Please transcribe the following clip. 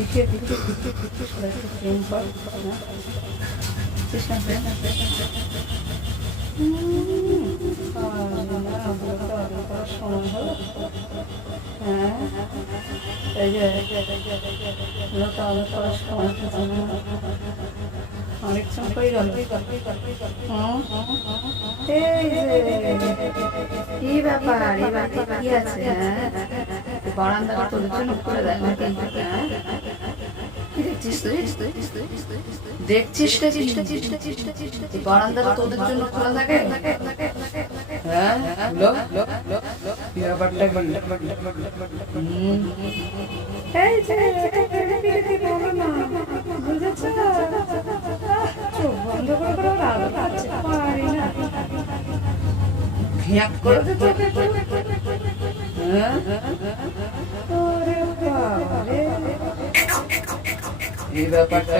দিকে দিকে দিকে দিকে প্রেম কর না চেষ্টা সময় হলো। হ্যাঁ এই যে করার সময় অনেকক্ষণ হয়ে গেল। কি ব্যাপার এই বাড়িতে কি আছে? বারান্দাটা তোদের জন্য খুলে দেয় নাকি? দেখছিস বারান্দাটা তোদের জন্য খোলা থাকে? হ্যাঁ বুঝেছ? চোখ বন্ধ করে আলো পাচ্ছে পারি না ঘ্যাঁক করে দিতে। এই ব্যাপারটা